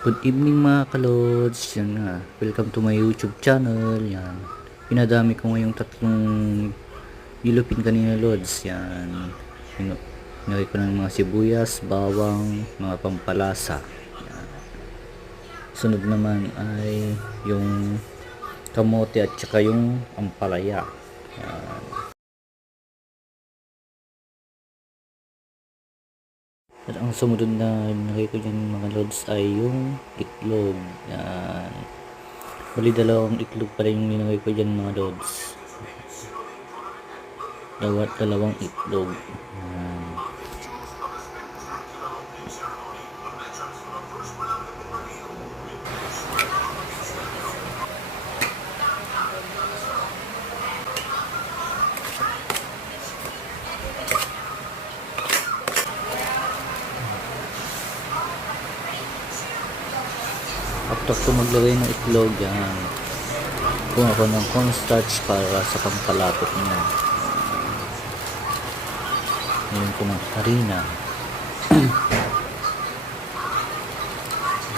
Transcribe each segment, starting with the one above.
Good evening mga kalods, yan nga, welcome to my YouTube channel, yan. Pinadami ko ngayong tatlong yulupin kanina lods, yan. Nilagay ko ng mga sibuyas, bawang, mga pampalasa. Yan. Sunod naman ay yung kamote at saka yung ampalaya. Yan. At ang sumunod na nilagay ko dyan mga lods ay yung itlog. Yan. Bali dalawang itlog pala yung nilagay ko dyan mga lods. Dalawang itlog. Yan. After ko maglagay ng itlog, yan, kuha ko ng cornstarch para sa pampalapot niya. Ngayon ko ng harina.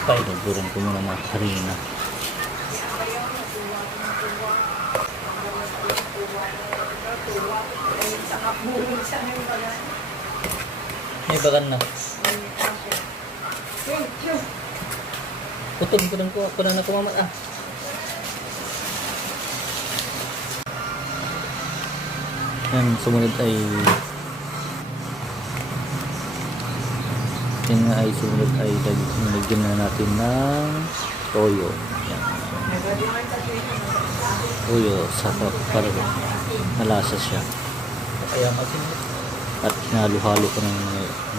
Painuburan ko muna ng harina. May bagan na. Putol ko na kumamat ah. Yan, sumunod ay lagyan na natin ng toyo. Yan. Toyo para malasa siya. At halo-halo ko ng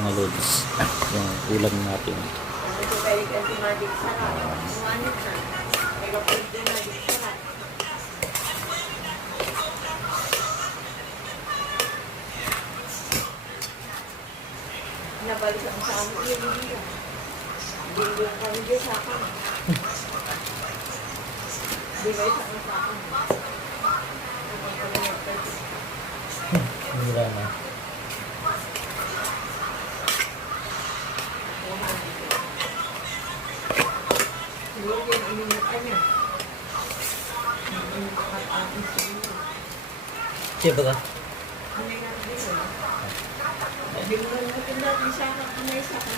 mga loads yung ulam natin. Nabalik ang sa amin yung hindi. Hindi yung kami dyan sa akin. Hindi kayo sa akin. Wala na. Siguro yung ininatan niya. Ininatan atin siguro. Siya ba ka? Ano nga din yun? Bigyan natin natin siya ng anay sa akin.